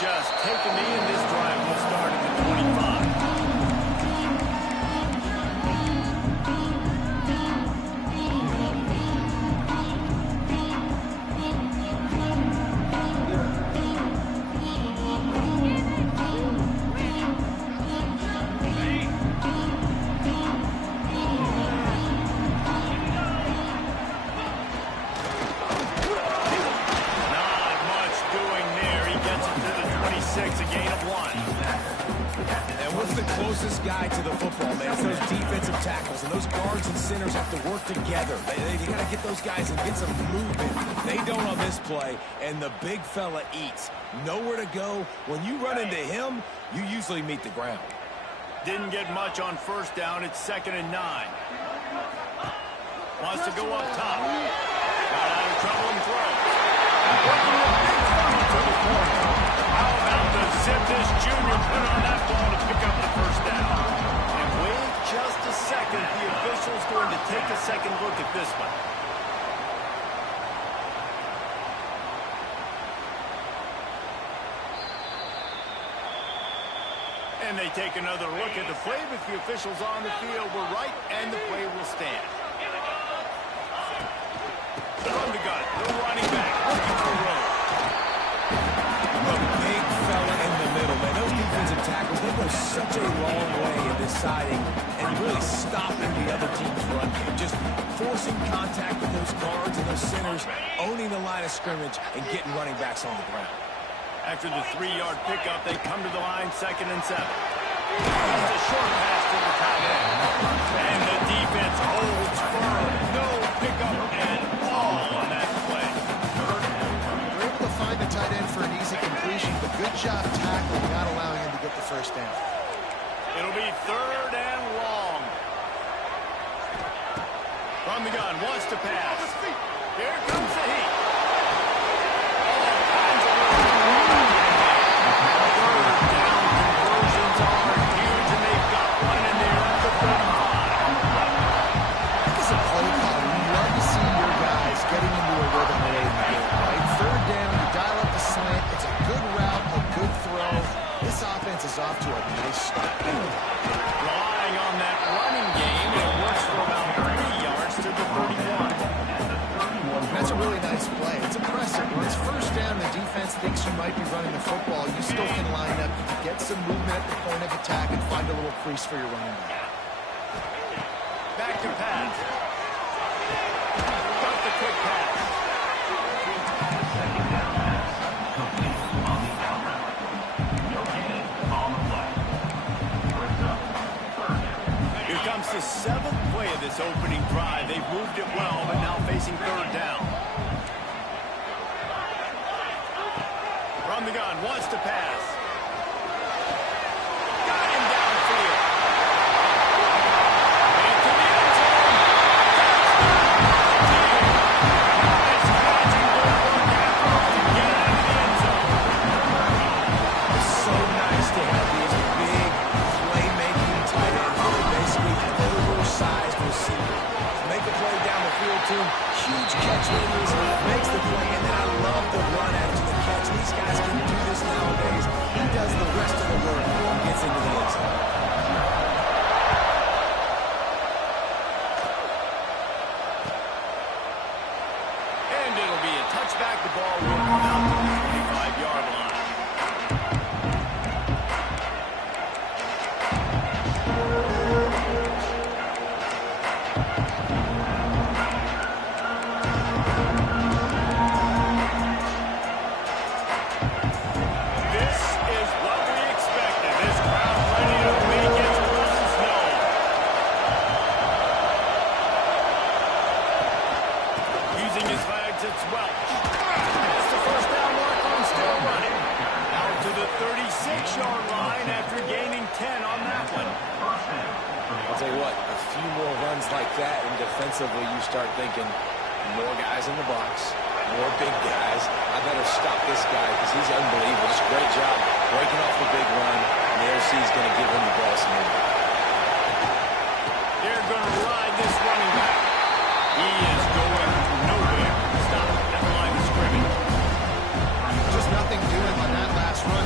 just take a knee, and this drive will start at the 25. A gain of 1. And what's the closest guy to the football, man? It's those defensive tackles, and those guards and centers have to work together. They got to get those guys and get some movement. They don't on this play, and the big fella eats. Nowhere to go. When you run into him, you usually meet the ground. Didn't get much on first down. It's 2nd and 9. Wants to go up top. Got out of trouble and throws. Working a big funnel to the corner. How about the zip this junior put on that ball to pick up the first down? And wait just a second. The official's going to take a second look at this one. And they take another look at the play, but the officials on the field were right, and the play will stand. From the gun, the running back, looking for room. A big fella in the middle, man. Those defensive tackles, they go such a long way in deciding and really stopping the other team's run game. Just forcing contact with those guards and those centers, owning the line of scrimmage, and getting running backs on the ground. After the 3-yard pickup, they come to the line, 2nd and 7. Just a short pass to the tight end. And the defense holds firm. No pickup at all on that play. They're able to find the tight end for an easy completion, but good job tackling, not allowing him to get the first down. It'll be 3rd and long. From the gun, wants to pass. Here comes the heat. All kinds of conversions are huge, and they've got one in there at the 35. This is a play call. You love to see your guys getting into a rhythm late in the game, right? 3rd down, you dial up the slant. It's a good route, a good throw. This offense is off to a nice start. Relying on that running game, it works for about 3 yards to the 31. That's a really nice play. It's impressive. When it's first down, the defense thinks you might be running the football. You still can line up, get some movement at the point of attack, and find a little crease for your running back. Back to pass. Got the quick pass. Here comes the 7th play of this opening drive. They've moved it well, but now facing 3rd down. From the gun, wants to pass. Got him downfield. Into the end zone. Nice catch and good work after all to get out of the end zone. It's so nice to have these big playmaking tight ends that are basically oversized receivers. Make a play down the field to him. Huge catch release, makes the play, and then I love the run after the catch. These guys can do this nowadays. He does the rest of the work and gets into the end zone. And it'll be a touchback. The ball will come out to the 25-yard line. This is what we expected. This crowd ready to make its presence known. Using his legs, it's Welch. It's the first down marker and still running. Out to the 36-yard line after gaining 10 on that one. I'll tell you what, a few more runs like that, and defensively you start thinking, more guys in the box, more big guys. I better stop this guy because he's unbelievable. Just great job breaking off the big run, and the OC is going to give him the ball some more. They're going to ride this running back. He is going nowhere. Stop at the line of scrimmage. Just nothing doing on that last run.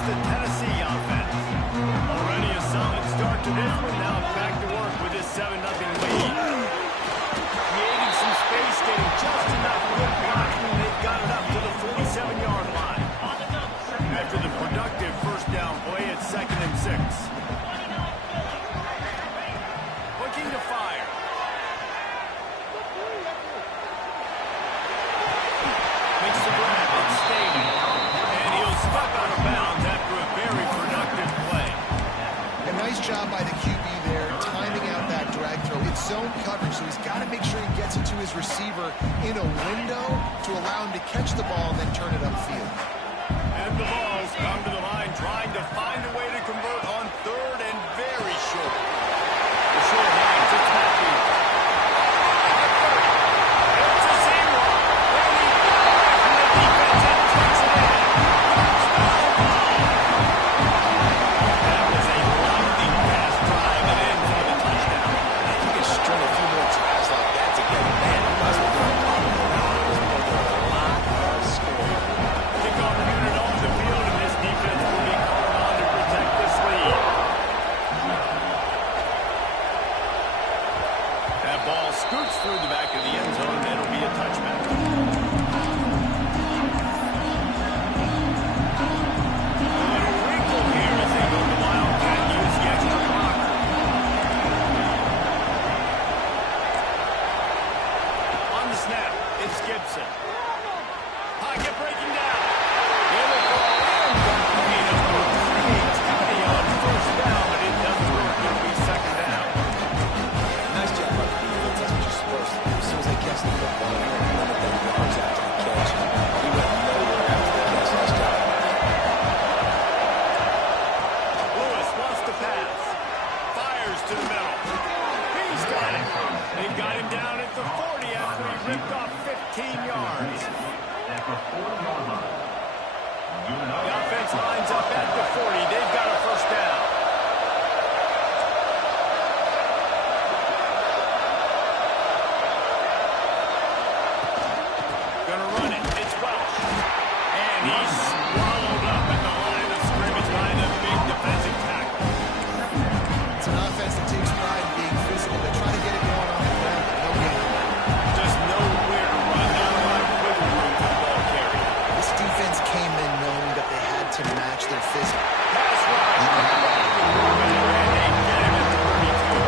against the Tennessee offense. Already a solid start to this one. Now back to work with this 7-0 lead. Creating some space, getting just enough good blocking, and they've got it up to the 47-yard line. After the productive first down play, it's 2nd and 6. Looking to fire. Makes the grab, outstanding. And he'll step out of bounds after a very productive play. A nice job by the QB there, timing out that drag throw. It's zone coverage, so he's got to make sure he gets it to his receiver in a window to allow him to catch the ball and then turn it upfield. And the ball's come to the line, trying to find a way to convert on 3rd and very short. The short hands, it's Matthews. It's a zero. And he got it from the defense and takes it in. That was a lightning pass drive and in for the touchdown. You can string a few more tries like that together, man. You guys are doing a lot of scoring. Kickoff unit on the field, and this defense will be called on to protect this lead. That ball scoots through the back of the end zone, and it'll be a touchback. A little wrinkle here as they go to Wildcat, use the extra blocker. On the snap, it's Gibson. Pocket breaking down. The other ball in. Gain of creativity on first down, but it doesn't work. It'll be 2nd down. Nice job by the defense. That's what you're supposed to do. As soon as they catch the football, you're going to limit their yards after the catch. He went nowhere after the catch. Nice job. Lewis wants to pass. Fires to the middle. He's got it. They've got him down at the 40 after he ripped off 15 yards. The offense lines up at the 40. They've got a first down. Gonna run it. It's Welch. And he's swallowed up at the line of scrimmage by the big defensive tackle. It's an offense that takes pride in being physical. They try to get it going on the ground, but no gain. Just nowhere to run. Not a lot of wiggle room for the ball carrier. This defense came in knowing that they had to match their physical. Pass rush. And they get him at the 32.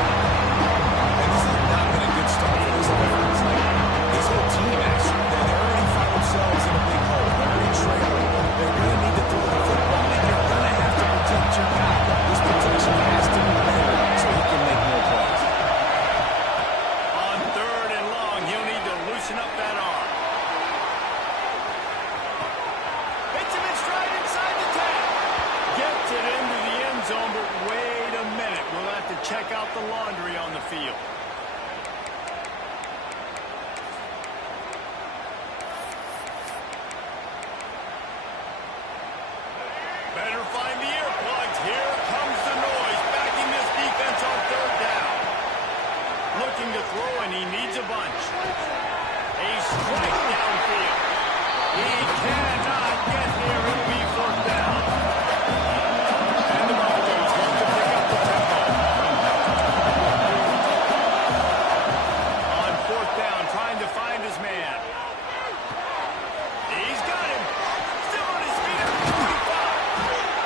And this has not been a good start for this offense. This whole team, actually, they already found themselves in a big hole. They're already trailing. They really need to throw the football, and you're going to have to protect your guy. This protection has to be better so he can make more plays. On 3rd and long, he'll need to loosen up that arm. Hits him in stride inside the 10. Gets it into the end zone, but wait a minute. We'll have to check out the laundry on the field. Better find the earplugs. Here comes the noise, backing this defense on 3rd down. Looking to throw, and he needs a bunch. A strike downfield. He cannot get there. It'll be 4th down. And the Broncos want to pick up the tempo. On 4th down, trying to find his man. He's got him. Still on his feet at the 45.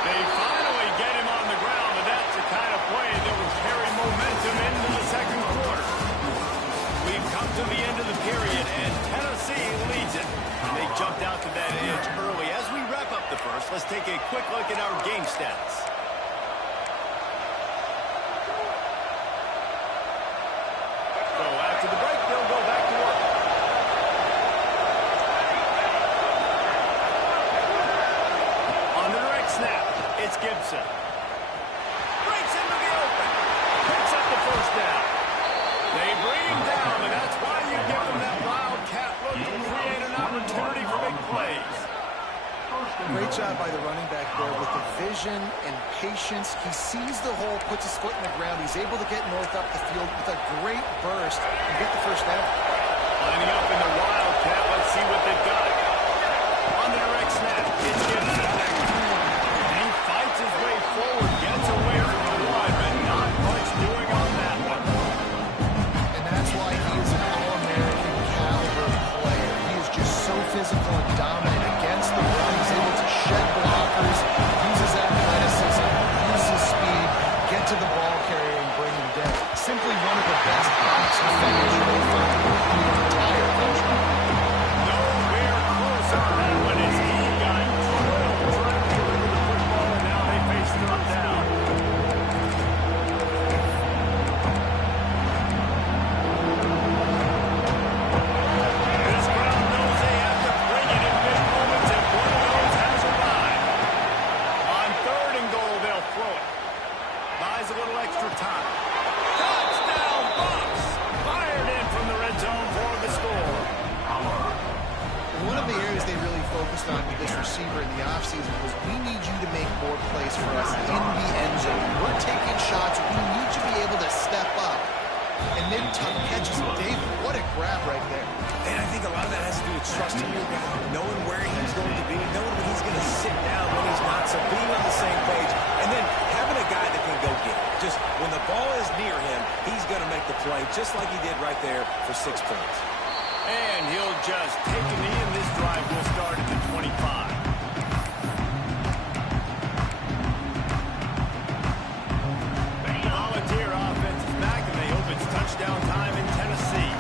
They finally get him on the ground, and that's the kind of play that will carry momentum into the 2nd quarter. We've come to the end of the period, and Tennessee leads it. They jumped out to that edge early. As we wrap up the first, let's take a quick look at our game stats. So after the break, they'll go back to work. On the direct snap, it's Gibson. Breaks into the open. Picks up the first down. They bring him down, and that's why you give them that wildcat look to create an opportunity for big plays. Great job by the running back there with the vision and patience. He sees the hole, puts his foot in the ground. He's able to get north up the field with a great burst and get the first down. Lining up in the wildcat. Let's see what they've got. On the direct snap, it's Gibson. And he was we need you to make more plays for us in the end zone. We're taking shots. We need you to be able to step up and then tough catches. David, what a grab right there. And I think a lot of that has to do with trusting your guy, knowing where he's going to be, knowing when he's going to sit down, when he's not, so being on the same page, and then having a guy that can go get it. Just when the ball is near him, he's going to make the play, just like he did right there for 6 points. And he'll just take a knee, and this drive will start at the 25. Volunteer offense is back, and they hope it's touchdown time in Tennessee.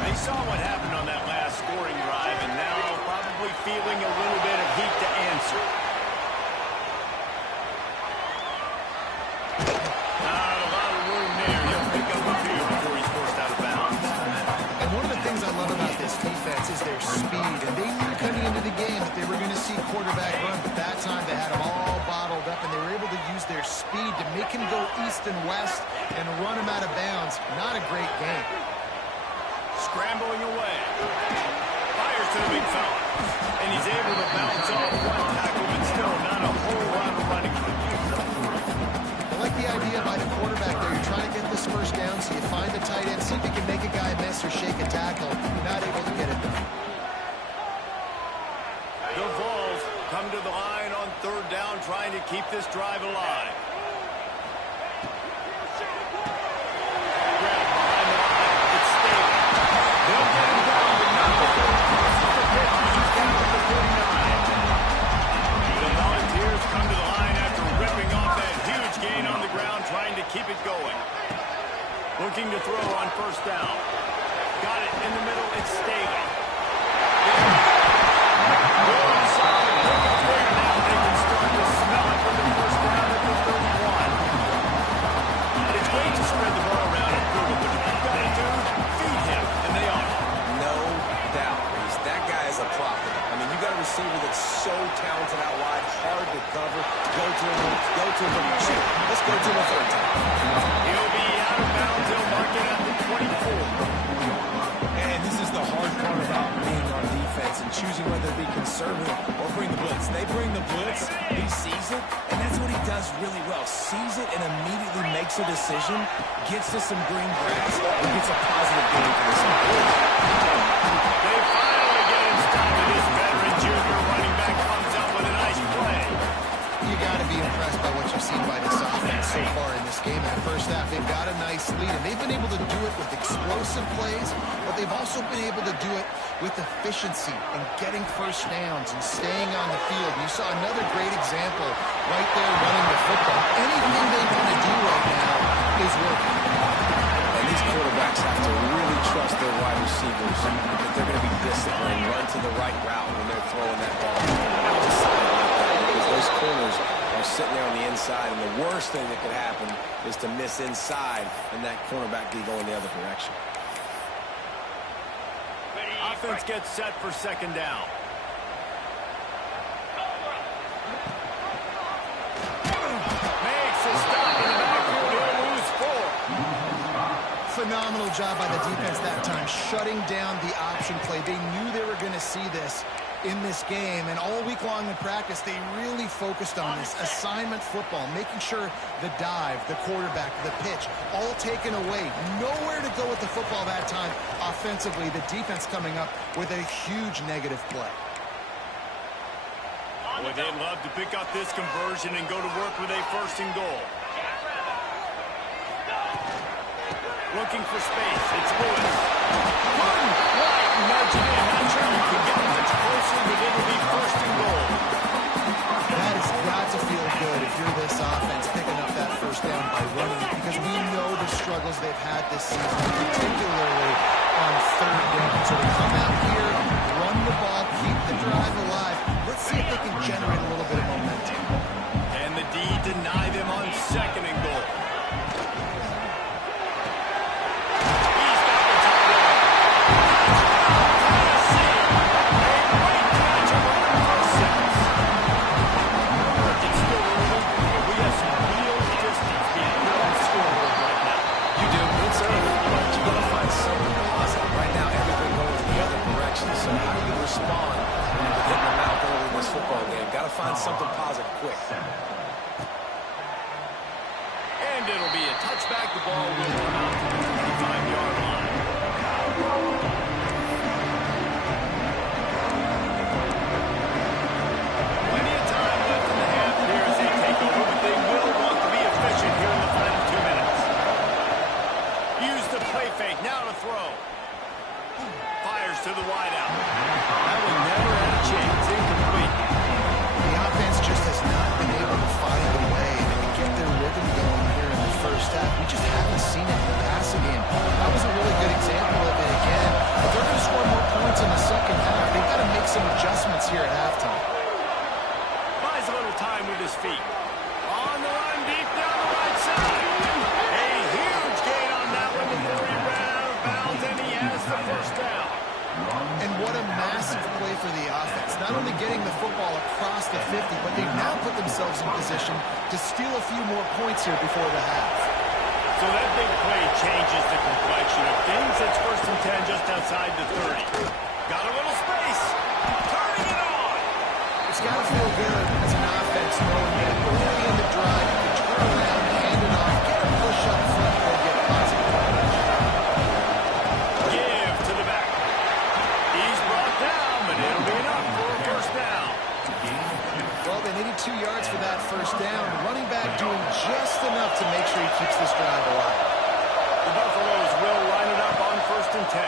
They saw what happened on that last scoring drive, and now probably feeling a little bit of heat to answer. Not a lot of room there. He'll pick up a few before he's forced out of bounds. And one of the things I love about this defense is their speed. And they knew coming into the game that they were going to see quarterback run, but that time they had them all bottled up, and they were able to use their speed to make him go east and west and run him out of bounds. Not a great game. Scrambling away. Fires to the big fella. And he's able to bounce off one tackle, but still not a whole lot of running room. I like the idea by the quarterback there. You're trying to get this first down, so you find the tight end, see if you can make a guy miss or shake a tackle. Not able to get it done. The Vols come to the line on 3rd down, trying to keep this drive alive. Grab behind the line. It's Staley. They'll get him down, but not before he crosses the 50. He's down to the 49. The Volunteers come to the line after ripping off that huge gain on the ground, trying to keep it going. Looking to throw on 1st down. Got it in the middle. It's Staley. Good, solid pickup there. Now they can start to smell it for the 1st down at the 31. It's great to spread the ball around and prove it, but if you've got a dude, feed him, and they are. No doubt, Reese. That guy is a prophet. I mean, you got a receiver that's so talented out wide, hard to cover. Go to him, shoot. Let's go to him a 3rd time. He'll be out of bounds. He'll mark it at the 24. And this is the hard part about being on defense and choosing whether to be conservative or bring the blitz. They bring the blitz, he sees it, and that's what he does really well. Sees it and immediately makes a decision, gets to some green grass, and gets a positive gain for this offense. They finally get him stopped, and this veteran junior running back comes up with a nice play. You got to be impressed by what you've seen by this offense so far in this game. In the first half, they've got a nice lead, and they've been able to do it with explosive plays, but they've also been able to do it with efficiency and getting 1st downs and staying on the field. You saw another great example right there running the football. Anything they want to do right now is working. And these quarterbacks have to really trust their wide receivers that they're going to be disciplined, run to the right route when they're throwing that ball outside like that, because those corners are sitting there on the inside, and the worst thing that could happen is to miss inside and that cornerback be going the other direction. Offense gets set for 2nd down. Makes a stop in the backfield. He'll lose 4. Phenomenal job by the defense that time, shutting down the option play. They knew they were going to see this in this game, and all week long in practice, they really focused on this assignment football, making sure the dive, the quarterback, the pitch, all taken away. Nowhere to go with the football that time offensively. The defense coming up with a huge negative play. Boy, they'd love to pick up this conversion and go to work with a 1st and goal. Looking for space. It's Lewis. One right, nudge it in. Not sure you can get much closer, but it'll be 1st and goal. That has got to feel good if you're this offense picking up that 1st down by running, because we know the struggles they've had this season, particularly on 3rd down. So to come out here, run the ball, keep the drive alive. Let's see if they can generate a little bit of momentum. And the D deny them on 2nd and goal. So how do you respond when you get in the mouth early in this football game? Got to find something deposit quick. And it'll be a touchback. The ball will come out to the 25-yard line. Plenty of time left in the half here as they take over, but they will want to be efficient here in the final 2 minutes. Use the play fake. Now to throw. Fires to the wideout. That one never had a chance. Incomplete. The offense just has not been able to find a way to get their rhythm going here in the first half. We just haven't seen it in the passing game. That was a really good example of it again. If they're going to score more points in the second half, they've got to make some adjustments here at halftime. Buys a little time with his feet. On the line, deep down the right side. A huge gain on that one before he ran out of bounds, and he has the first down. And what a massive play for the offense. Not only getting the football across the 50, but they've now put themselves in position to steal a few more points here before the half. So that big play changes the complexion of things. It's 1st and 10 just outside the 30. Got a little space. Turning it on. It's got to feel good as an offense knowing that early in the drive, you can turn around, hand it off, get a push up front, or get positive coverage. Give to the back. He's brought down, but it'll be enough for a first down. Well, they needed 2 yards for that first down. Running back doing just enough to make sure he keeps this drive alive. The Buffaloes will line it up on 1st and 10.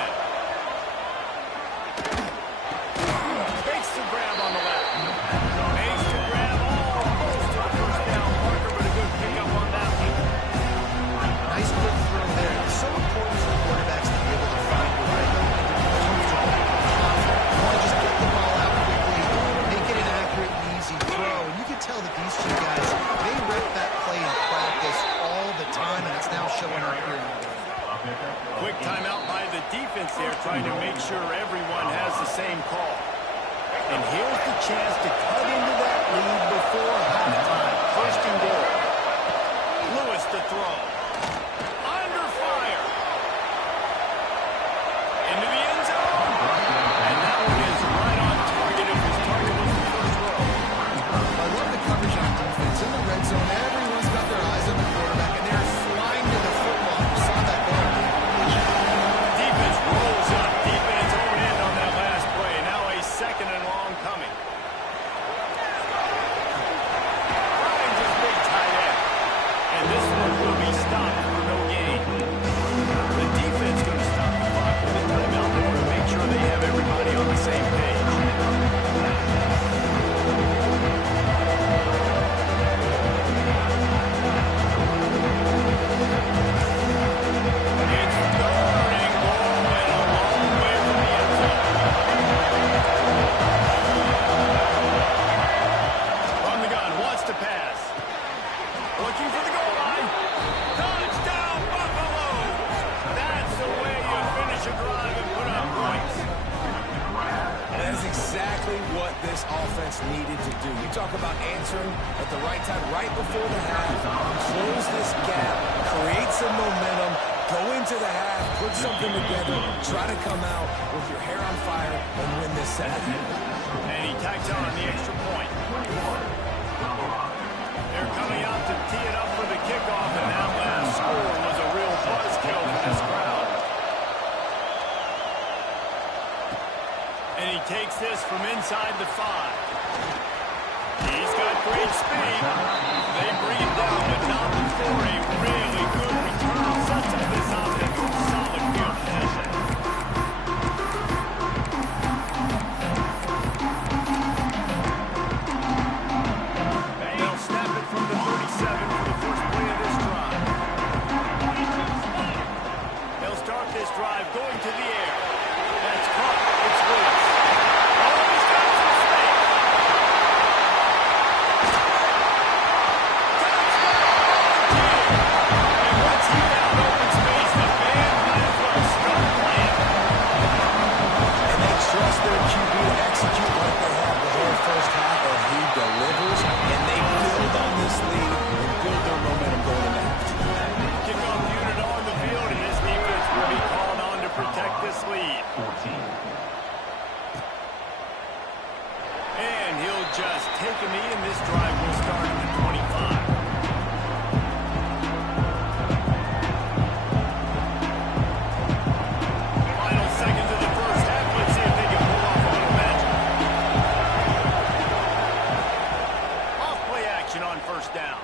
Fakes the grab on the left. Fakes the grab almost to a first down marker, but a good pickup on that one. Nice quick throw there. It's so important for the quarterbacks to be able to find the right comfortable, confident. You want to just get the ball out quickly, make it an accurate and easy throw. And you can tell that these two guys, they rep that play in practice all the time, and it's now showing up here in the game. Quick timeout by the defense there, trying to make sure everyone has the same call. And here's the chance to cut into that lead before halftime. 1st and goal. Lewis to throw. Under fire. Into the end zone. And that one is right on target if his target was the first row. I love the coverage on defense. In the red zone, everyone's got their eyes on the quarterback, and they're flying to the football. You saw that there. Defense rolls up. Defense honed in on that last play. Now a 2nd and long coming. Finds his big tight end. And this one will be stopped for no gain. The defense going to stop the clock with a timeout. They want to make sure they have everybody on the same page. It's third and goal and a long way from the end zone. From the gun, wants to pass. Looking for the goal line. Touchdown, Buffaloes! That's the way you finish a drive and put up points. That is exactly what this offense needed to do. You talk about answering at the right time, right before the half. Close this gap, create some momentum, go into the half, put something together, try to come out with your hair on fire and win this second half. And he tacks on the extra point. They're coming out to tee it up for the kickoff, and that last score was a real buzzkill for this crowd. And he takes this from inside the 5. He's got great speed. They bring him down, but not before a really good return. Such as this offense with solid field position. They'll snap it from the 37 for the first play of this drive. They'll start this drive going to the air. That's caught. It's Lewis. Oh, he's got some space. Touchdown, team. situation on first down.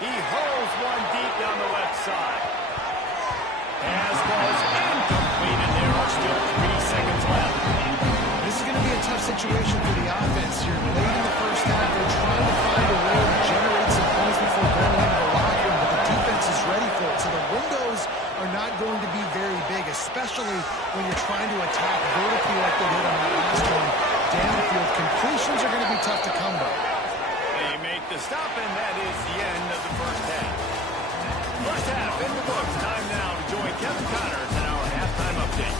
He hurls one deep down the left side. Pass was incomplete, and there are still 3 seconds left. This is going to be a tough situation for the offense here. Late in the first half, they're trying to find a way to generate some points before going into the locker room, but the defense is ready for it. So the windows are not going to be very big, especially when you're trying to attack vertically like they did on that last one. Downfield completions are going to be tough to come by. They make the stop, and that is the end of the first half. First half in the books. Time now to join Kevin Connors in our halftime update.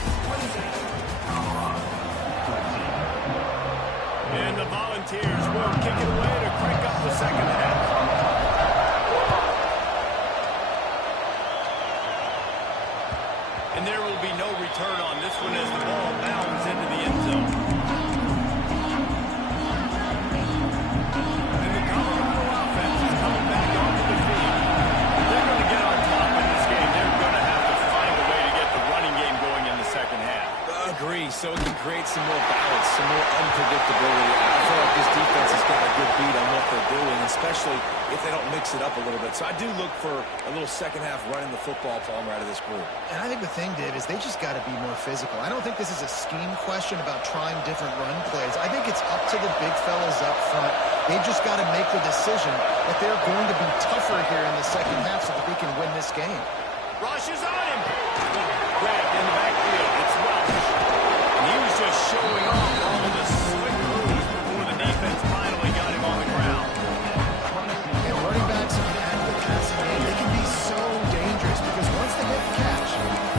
And the Volunteers will kick it away to crank up the second half. And there will be no return on this one as the ball bounds into the end zone. And the Colorado offense is coming back onto the field. If they're going to get on top in this game, they're going to have to find a way to get the running game going in the second half. Agree, so it can create some more balance, some more unpredictability. I feel like this defense has got a good beat on what they're doing, especially if they don't mix it up a little bit. So I do look for a little second half running the football Palmer out of this group. And I think the thing, Dave, is they just got to be more physical. I don't think this is a scheme question about trying different run plays. I think it's up to the big fellas up front. They've just got to make the decision that they're going to be tougher here in the second half so that they can win this game. Rush is on him. Grabbed in the backfield. It's Welch. And he was just showing off all of the slick moves before the defense finally got him on the ground. And running backs in an active passing game, they can be so dangerous because once they get the catch,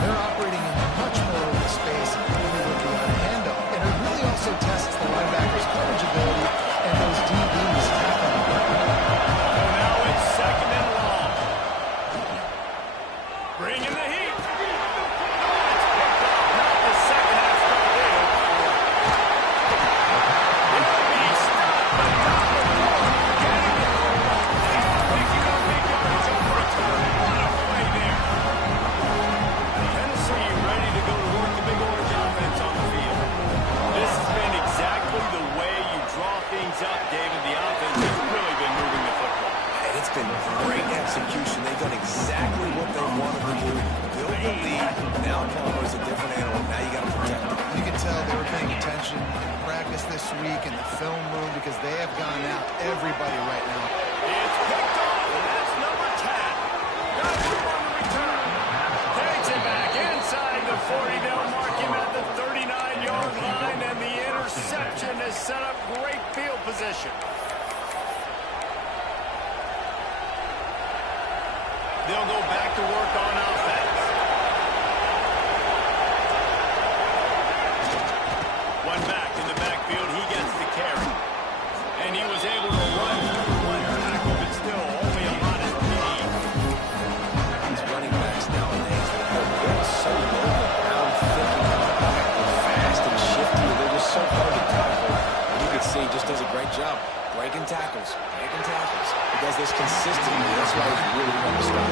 they're operating in much more open space than they would be on a handoff. And it really also tests the linebackers' coverage ability and those DBs tackling. So now it's second and long. Bringing the heat. It's picked up. Not the second half start they hoped for. He'll be stopped by top of the ball. Getting the football. And picking up big yardage on the return. What a play there. Tennessee ready to go to work the big orange offense on the field. This has been exactly the way you draw things up, David. The offense has really been moving the football. And it's been great execution. They've done exactly what they wanted to do. Build the lead. Now Palmer is a different animal. Now you got to protect him. You can tell they were paying attention in practice this week in the film room because they have gone out everybody right now. It's picked off, and that's number 10. Got room on the return. Takes it back inside the 40. They'll mark him at the 39-yard line, and the interception has set up great field position. They'll go back to work on offense. One back in the backfield. He gets the carry. And he was able to run through one tackle, but still only a modest gain. These running backs nowadays, they're built so low, pound thick and compact, they're fast and shifty. They're just so hard to tackle. And you can see he just does a great job breaking tackles, making tackles. He does this consistently. That's why he's really hard to stop.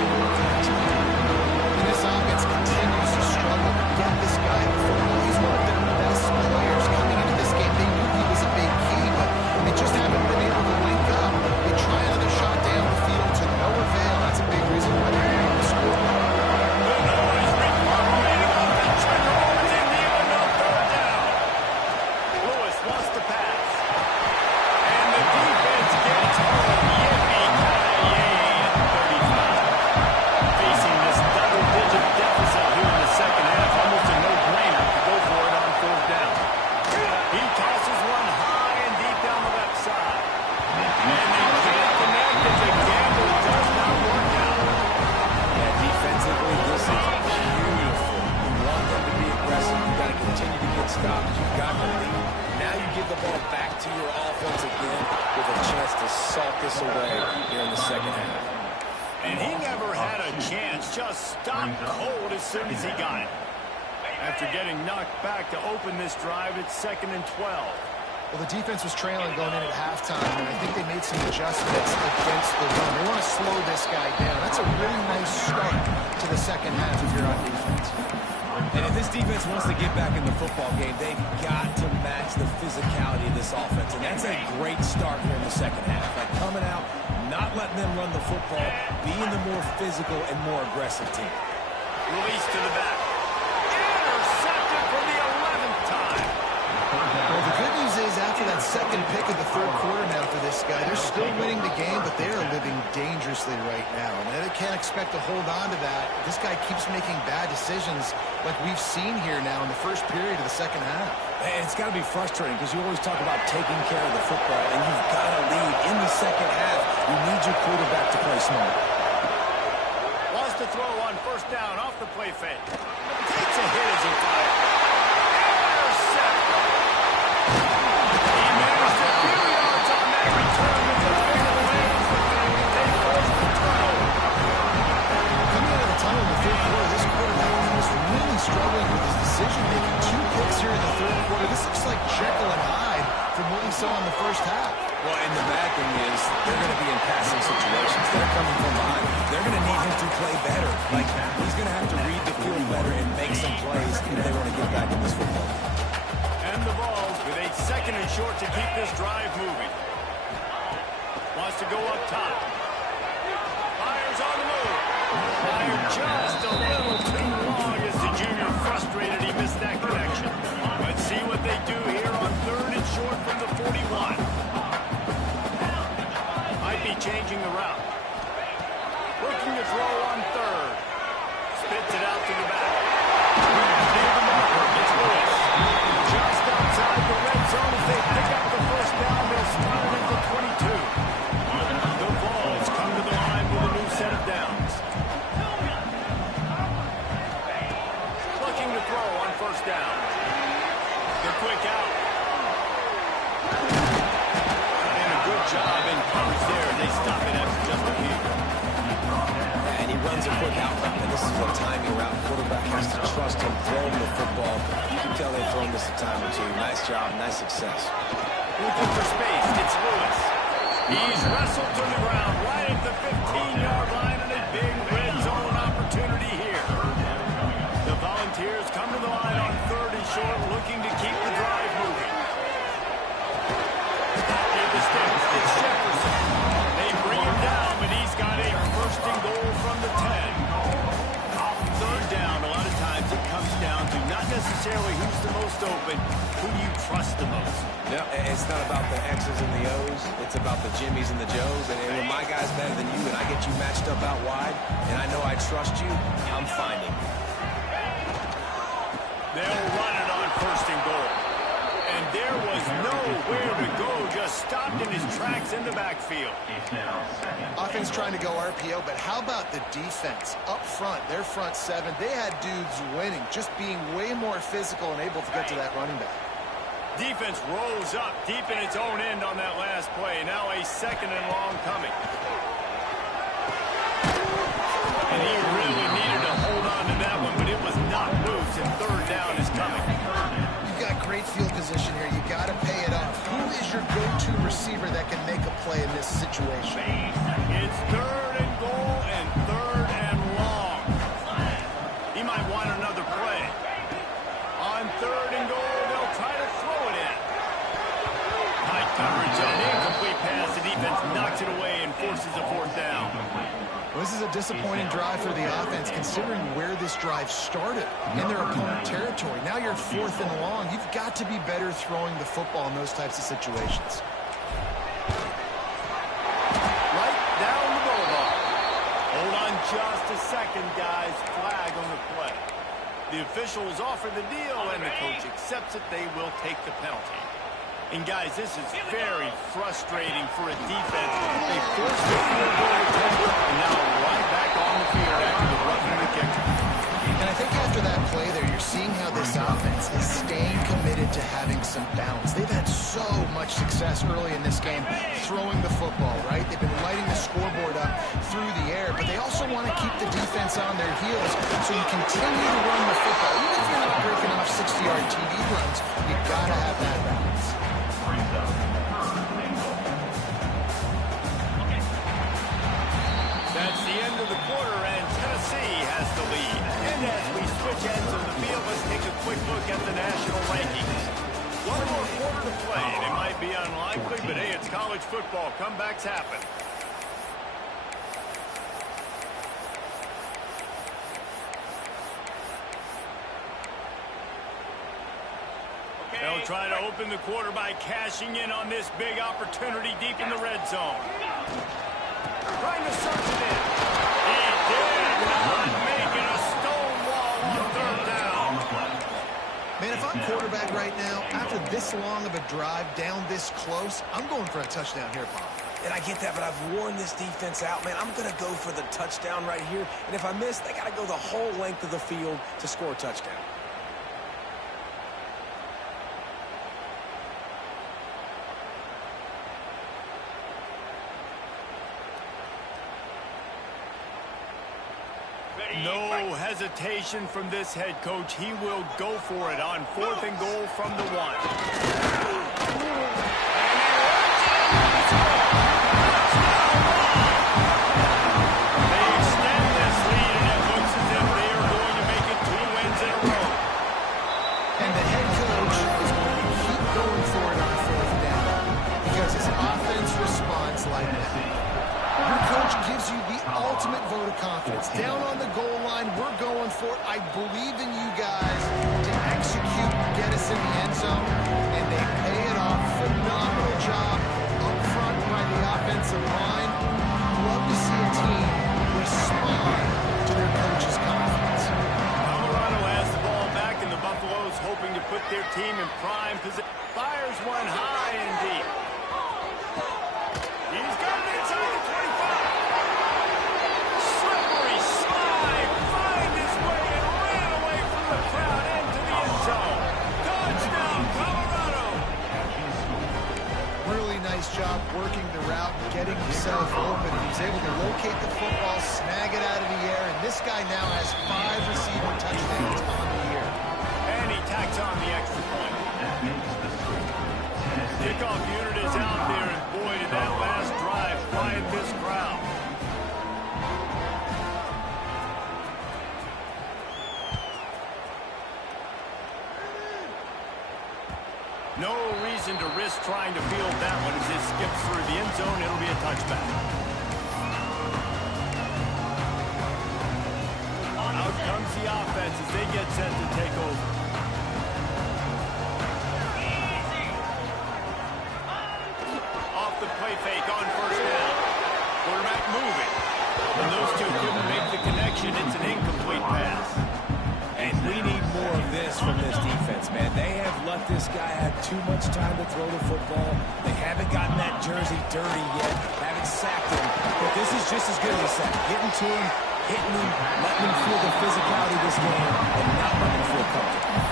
And this offense continues to struggle to get this guy the football. He's one of their best players coming into this game. They knew he was a big key, but they just haven't been able to link up. They try another shot down the field to no avail. That's a big reason why they're able to score. The noise reverberating off the trigger over to Neal, no third down. Lewis wants to pass. And the defense gets home. Yippee-ki-yay at the 35. Facing this double-digit deficit here in the second half, almost a no-brainer to go for it on fourth down. He tosses one high and deep down the left side. And they can't connect as the gamble does not work out. Yeah, defensively, this is beautiful. You want them to be aggressive. You got to continue to get stops. You've got to lead. Now you give the ball back to your offense again with a chance to salt this away here in the second half. And he never had a chance, just stopped cold as soon as he got it. After getting knocked back to open this drive, it's 2nd and 12. Well, the defense was trailing going in at halftime, and I think they made some adjustments against the run. They want to slow this guy down. That's a really nice start to the second half if you're on defense. And if this defense wants to get back in the football game, they've got to match the physicality of this offense. And that's a great start here in the second half. Like coming out, not letting them run the football, being the more physical and more aggressive team. Release to the back. Intercepted for the 11th time. Well, the good news is after that second pick of the third quarter now for this guy, they're still winning the game, but they are living dangerously right now. And they can't expect to hold on to that. This guy keeps making bad decisions like we've seen here now in the first period of the second half. And it's got to be frustrating because you always talk about taking care of the football, and you've got to lead in the second half. You need your quarterback to play smart. Wants to throw on first down off the play fake. Takes a hit as he fires. Intercepted. He managed a few yards on that return with the big plays, but they forced the turnover. Coming out of the tunnel in the third quarter, this quarterback was really struggling with his decision-making. 2 picks here in the third quarter. This looks like Jekyll and Hyde from what we saw in the first half. Well, and the bad thing is they're going to be in passing situations. They're coming from behind. They're going to need him to play better. Like, he's going to have to read the field better and make some plays if they want to get back in this football. And the ball with a second and short to keep this drive moving. Wants to go up top. Fires on the move. Fired just a little too long as the junior frustrated. He missed that connection. Let's see what they do here on third and short from the 41. Might be changing the route. Looking to throw on third. Spits it out to the back. Near the marker. It's Lewis. Just outside the red zone as they pick up the first down. They'll spot it at the 22. The Vols come to the line with a new set of downs. Looking to throw on first down. The quick out. And a good job in coverage there. They stop it after just a few. And he runs a quick out route, and this is a timing route. Quarterback has to trust him throwing the football. You can tell they've thrown this a time or two. Nice job, nice success. Looking for space. It's Lewis. He's wrestled to the ground right at the 15-yard line and a big red zone opportunity here. The Volunteers come to the line on third and short, looking to keep the drive moving. Near the sticks, it's Jefferson. They bring him down, but he's got a first and goal from the 10. Third down, a lot of times it comes down to not necessarily who's the most open, who you trust the most. Yeah, it's not about the X's and the O's. It's about the Jimmys and the Joes. And when my guy's better than you and I get you matched up out wide, and I know I trust you, I'm finding you. They'll run it on first and goal. And there was nowhere to go, just stopped in his tracks in the backfield. Offense trying to go RPO, but how about the defense? Up front, their front seven, they had dudes winning, just being way more physical and able to get to that running back. Defense rolls up deep in its own end on that last play. Now a second and long coming. And he really needed to hold on to that one, but it was not loose, and third down is coming. You've got great field position here. You got to pay it off. Who is your go-to receiver that can make a play in this situation? It's third and goal and third and long. He might want another play. On third and goal, they'll try to throw it in. High coverage on the incomplete pass. The defense knocks it away and forces a fourth down. Well, this is a disappointing drive for the offense, considering where this drive started in their opponent territory. Now you're fourth and long. You've got to be better throwing the football in those types of situations. Right down the boulevard. Hold on just a second, guys. Flag on the play. The officials offer the deal, and the coach accepts it. They will take the penalty. And, guys, this is very frustrating for a defense. They forced the field goal attempt, and now right back on the field after the roughing the kicker. And I think after that play there, you're seeing how this offense is staying committed to having some balance. They've had so much success early in this game throwing the football, right? They've been lighting the scoreboard up through the air, but they also want to keep the defense on their heels so you continue to run the football. Even if you're not breaking off 60-yard TD runs, you got to have that balance. That's the end of the quarter, and Tennessee has the lead. And as we switch ends of the field, let's take a quick look at the national rankings. One more quarter to play, and it might be unlikely, but hey, it's college football. Comebacks happen. They'll try to open the quarter by cashing in on this big opportunity deep in the red zone. Trying to search it in. He did not make it a stone wall on third down. Man, if I'm quarterback right now, after this long of a drive down this close, I'm going for a touchdown here, Bob. And I get that, but I've worn this defense out, man. I'm going to go for the touchdown right here. And if I miss, they got to go the whole length of the field to score a touchdown. No hesitation from this head coach. He will go for it on 4th and goal from the 1. They extend this lead, and it looks as if they are going to make it 2 wins in a row. And the head coach is going to keep going for it on 4th down because his offense responds like that. Your coach gives you the ultimate vote of confidence. Down on the goal line, we're going for it. I believe in you guys to execute, get us in the end zone, and they pay it off. Phenomenal job up front by the offensive line. Love to see a team respond to their coach's confidence. Colorado has the ball back, and the Buffaloes hoping to put their team in prime position. Fires one high and deep. He's got it inside the 25. Slippery slide. Find his way and ran away from the crowd into the end zone. Touchdown, Colorado. Really nice job working the route, getting himself open. He was able to locate the football, snag it out of the air, and this guy now has 5 receiving touchdowns on the year. And he tacks on the extra point. Kickoff unit is out there, and boy, did that last drive quiet this crowd. No reason to risk trying to field that one as it skips through the end zone. It'll be a touchback. Out comes the offense as they get set to take over. Off the play fake on 1st down. Quarterback moving. And those two couldn't make the connection. It's an incomplete pass. And we need more of this from this defense, man. They have let this guy have too much time to throw the football. They haven't gotten that jersey dirty yet, haven't sacked him. But this is just as good as a sack. Getting to him, hitting him, letting him feel the physicality of this game, and not letting him feel comfortable.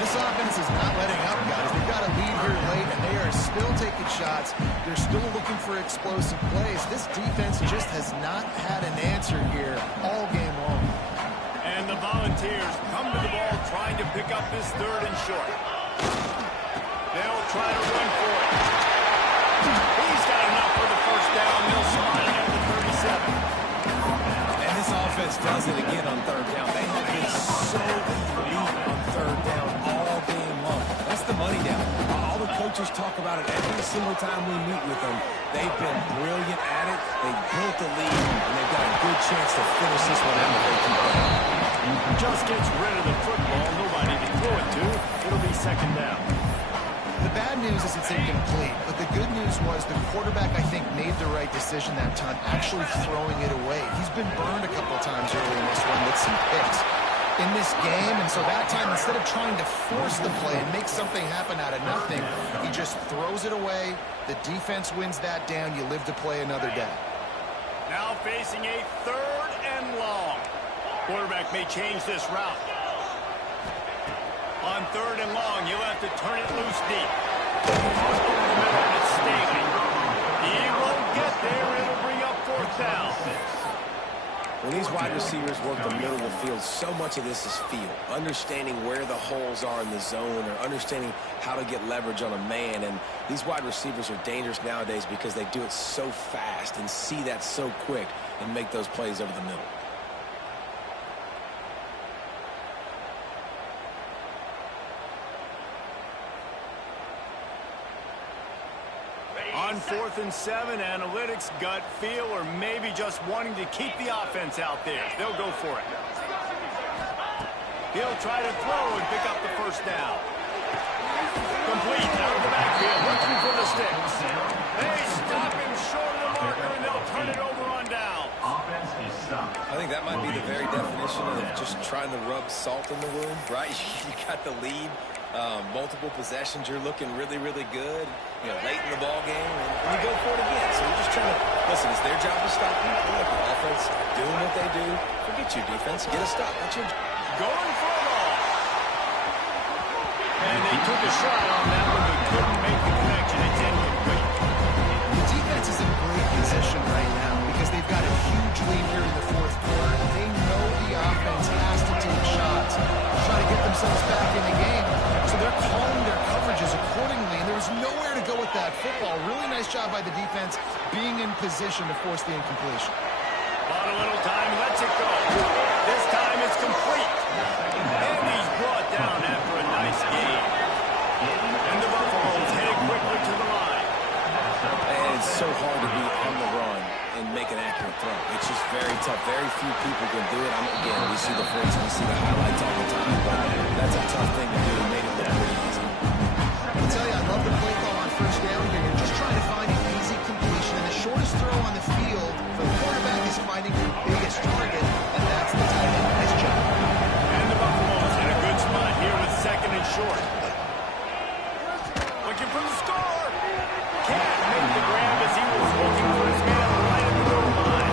This offense is not letting up, guys. They've got a lead here late, and they are still taking shots. They're still looking for explosive plays. This defense just has not had an answer here all game long. And the Volunteers come to the ball trying to pick up this 3rd and short. They'll try to run for it. He's got enough for the 1st down. They'll spot it at the 37. And this offense does it again on 3rd down. They have been so elite on 3rd down all game long. That's the money down. All the coaches talk about it every single time we meet with them. They've been brilliant at it. They've built the lead, and they've got a good chance to finish this one out if they keep going. Just gets rid of the football. Nobody to throw it to. It'll be 2nd down. The bad news is it's incomplete, but the good news was the quarterback, I think, made the right decision that time, actually throwing it away. He's been burned a couple of times early in this one with some picks in this game, and so that time, instead of trying to force the play and make something happen out of nothing, he just throws it away. The defense wins that down. You live to play another day. Now facing a 3rd and long. Quarterback may change this route. On 3rd and long, you'll have to turn it loose deep. Over the middle, and it's Staley. He won't get there. It'll bring up 4th down. When these wide receivers work the middle of the field, so much of this is feel. Understanding where the holes are in the zone or understanding how to get leverage on a man. And these wide receivers are dangerous nowadays because they do it so fast and see that so quick and make those plays over the middle. On 4th and 7, analytics, gut feel, or maybe just wanting to keep the offense out there. They'll go for it. He'll try to throw and pick up the 1st down. Complete out of the backfield, looking for the sticks. They stop him short of the marker, and they'll turn it over on down. I think that might be the very definition of just trying to rub salt in the wound, right? You got the lead, multiple possessions, you're looking really, really good, you know, late in the ball game, and you go for it again. So you're just trying to, listen, it's their job to stop you. Look, the offense doing what they do. Forget your defense, get a stop. That's your Going for it all. And they took a shot on that one, but couldn't make the connection. It's incomplete. The defense is in great position right now because they've got a huge lead here in the fourth quarter. They know the offense has to take shots to try to get themselves back in the game. So they're calling their coverages accordingly, and there was nowhere to go with that football. Really nice job by the defense being in position to force the incompletion. On a little time, lets it go. This time it's complete. And he's brought down after a nice game. And the Buffaloes headed quickly to the line. And it's so hard to be on the run and make an accurate throw. It's just very tough. Very few people can do it. Again, we see the footage, we see the highlights all the time, but that's a tough thing to do. It made it look pretty easy. I'll tell you, I love the play call on first down here. You're just trying to find an easy completion, and the shortest throw on the field for the quarterback is finding your biggest target, and that's the tight end. Nice job. And the Buffaloes in a good spot here with second and short. Looking for the score. Can't make the grab as he was looking for his man right at the goal line.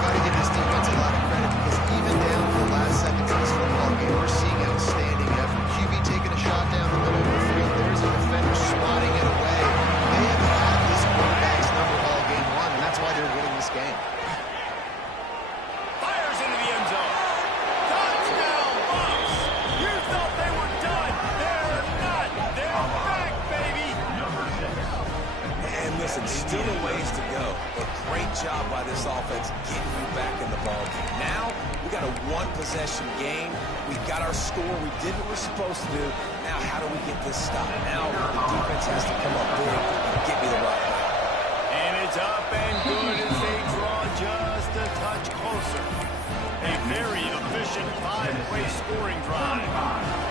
Got to give this defense a lot of credit because even down to the last seconds of this football game, we're seeing outstanding effort. QB taking a shot down the middle of the field. There's a defender swatting it away. They have had this quarterback's number all game long, and that's why they're winning this game. Fires into the end zone. Touchdown, Bucs. You thought they were done. They're not. They're back, baby. And listen, still a ways to go, but great job by this offense getting you back in the ball game. Now, we got a one-possession game. We got our score. We did what we're supposed to do. Now, how do we get this stopped? Now, the defense has to come up big and get me the rock. And it's up and good as they draw just a touch closer. A very efficient five-play scoring drive.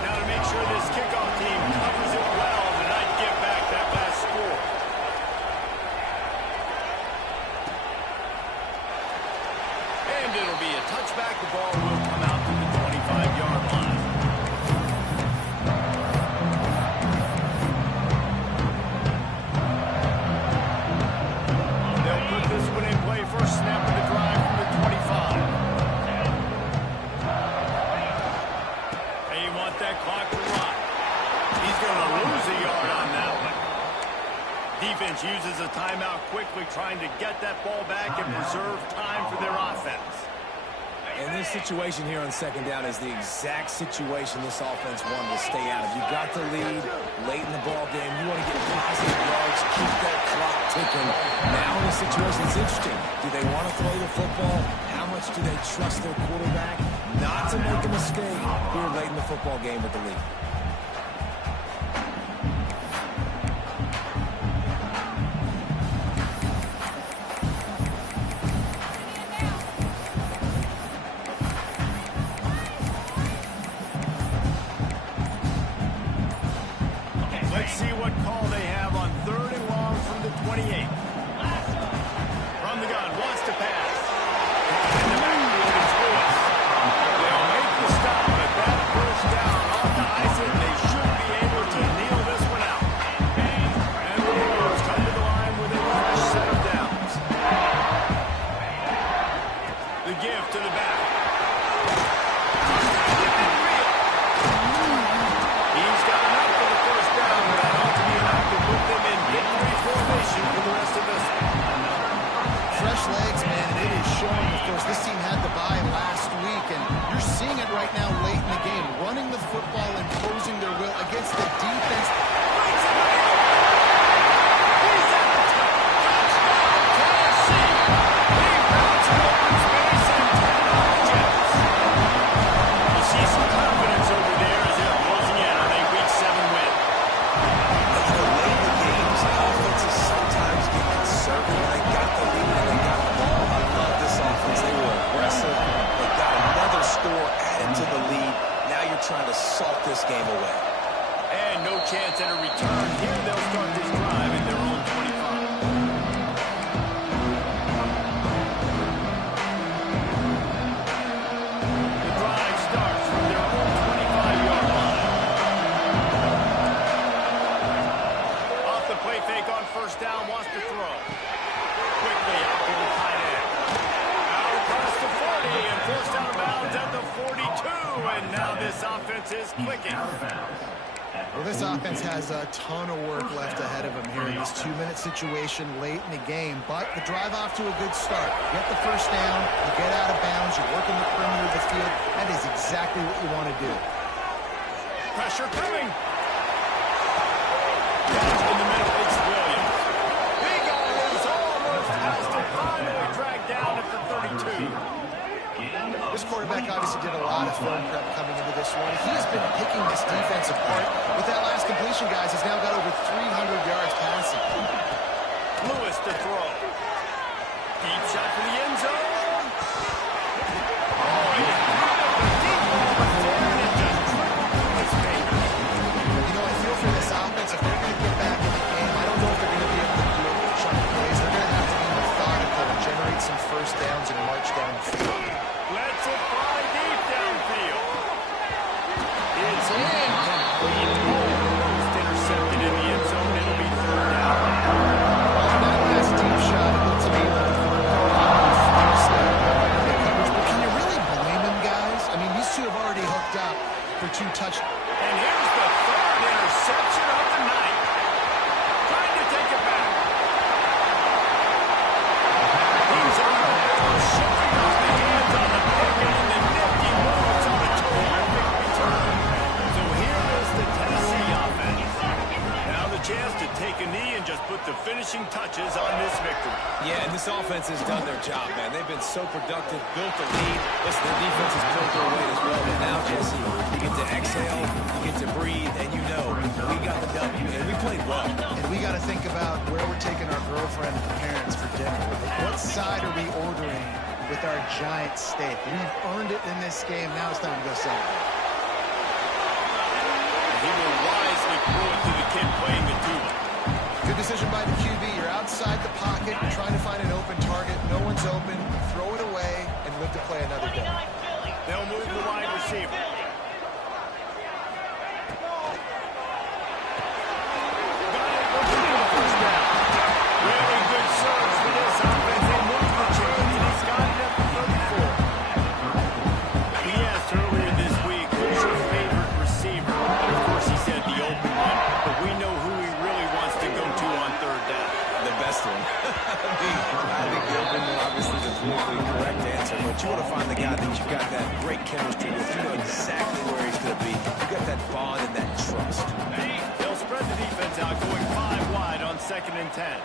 Now to make sure this kickoff team covers it well and not get back that last score. And it'll be a touchback. The ball will come out to the 25-yard line. They'll put this one in play. First snap of the drive from the 25. They want that clock to run. He's going to lose a yard on that one. Defense uses a timeout quickly, trying to get that ball back and preserve time for their offense. And this situation here on second down is the exact situation this offense wanted to stay out of. You got the lead late in the ball game. You want to get positive yards, keep that clock ticking. Now in this situation, it's interesting. Do they want to throw the football? How much do they trust their quarterback not to make a mistake here late in the football game with the lead? Let's see what call they have on third and long from the 28. From the gun, wants to pass. In the backfield, it's Lewis. They'll make the stop, but that first down off the ice, and they should be able to kneel this one out. And the Bulldogs come to the line with a fresh set of downs. The give to the back. He's got enough for the first down, but that ought to be enough to put them in victory formation for the rest of this one. Fresh legs, man, and it is showing. Of course, this team had the bye last week, and you're seeing it right now late in the game. Running the football, imposing their will against the defense. He's at the top. Touchdown, Tennessee. He rounds in open space and 10 on the Jets. You see some confidence over there as they're closing in on a Week 7 win. Late in the games, offenses sometimes get conservative. They got the lead and they got the ball. I love this offense. They were aggressive. They got another score added to the lead. Now you're trying to salt this game away. And no and now this offense is clicking. Well, this offense has a ton of work left ahead of them here in this 2-minute situation late in the game, but the drive off to a good start. Get the first down, you get out of bounds, you're working the perimeter of the field. That is exactly what you want to do. Pressure coming. In the middle, it's Williams. Big O's almost has to finally drag down at the 32. This quarterback obviously did a lot of film prep coming into this one. He has been picking this defense apart. With that last completion, guys, he's now got over 300 yards passing. Lewis to throw. Deep shot for the end zone. Oh, yeah. Deep ball before, and it just tripled through his fingers. You know, I feel for this offense, if they're going to get back in the game, I don't know if they're going to be able to do it with chunk plays. They're going to have to be methodical and generate some first downs and march down the field. Lets it fly deep downfield. It's incomplete. Almost intercepted in the end zone. It'll be third down. On that last deep shot, it looked to me like but can you really blame him, guys? I mean, these two have already hooked up for 2 touchdowns. And here's the third interception of the night. Trying to take it back. He's on the ball, showing off the hands on the pick and the nifty moves on a terrific return. So here is the Tennessee offense. Now the chance to take a knee and just put the finishing touches on this victory. Yeah, and this offense has done their job, man. They've been so productive, built a lead. Listen, their defense has built their weight as well. But now, Jesse, you get to exhale, you get to breathe, and you know we got the W, and we played well. And we got to think about where we're taking our girlfriend and parents for dinner. Like, what side are we ordering with our giant steak? We've earned it in this game. Now it's time to go celebrate. He will wisely throw it to the kid playing the tuba. Good decision by the QB. You're outside the pocket. You're trying to find an open target. No one's open. Throw it away and live to play another day. They'll move the wide receiver. Really good surge for this offense. They move the chains, and he's got it up to 34. He asked earlier this week, who's your favorite receiver? And of course, he said the open one, but we know who he really wants to go to on third down. The best one. I think the open one obviously is the politically correct answer, but you want to find the guy that you've got that great chemistry with. You know exactly where he's going to be. You've got that bond and that trust. They'll spread the defense out, going 5 wide on 2nd and 10.